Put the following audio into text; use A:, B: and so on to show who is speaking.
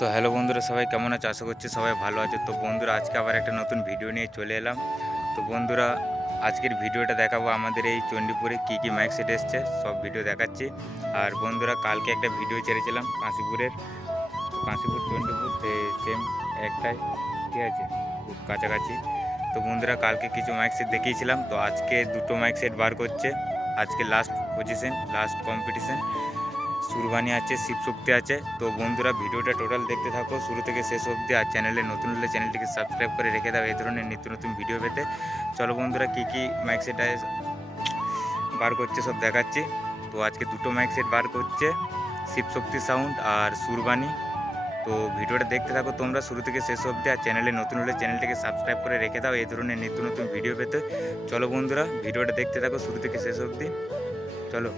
A: তো হ্যালো বন্ধুরা, সবাই কেমন আছে? আশা করছি সবাই ভালো আছে। তো বন্ধুরা, আজকে আবার একটা নতুন ভিডিও নিয়ে চলে এলাম। তো বন্ধুরা, আজকের ভিডিওটা দেখাবো আমাদের এই চণ্ডীপুরে কী কী মাইক সেট এসছে, সব ভিডিও দেখাচ্ছি। আর বন্ধুরা, কালকে একটা ভিডিও ছেড়েছিলাম কাশীপুরের। কাশীপুর, চণ্ডীপুর সেম একটাই, ঠিক আছে? খুব কাছাকাছি। তো বন্ধুরা, কালকে কিছু মাইক সেট দেখিয়েছিলাম। তো আজকে দুটো মাইক সেট বার করছে। আজকে last position last competition Surbani আছে শিবশক্তি আছে। তো বন্ধুরা, ভিডিওটা টোটাল দেখতে থাকো। শুরু থেকে শেষ অবধি আর চ্যানেলে নতুন হলে চ্যানেলটিকে সাবস্ক্রাইব করে রেখে দাও। এই ধরনের নিত্য নতুন ভিডিও পেতে। চলো বন্ধুরা, কী কী মাইক সেট বার করছে সব দেখাচ্ছি। তো আজকে দুটো মাইক সেট বার করছে। শিবশক্তি সাউন্ড আর সুরবানি তো ভিডিওটা দেখতে থাকো। তোমরা শুরু থেকে শেষ অবধি আর চ্যানেলে নতুন হলে চ্যানেলটিকে সাবস্ক্রাইব করে রেখে দাও। এই ধরনের নিত্য নতুন ভিডিও পেতে। চলো বন্ধুরা, ভিডিওটা দেখতে থাকো শুরু থেকে শেষ অবধি। চলো।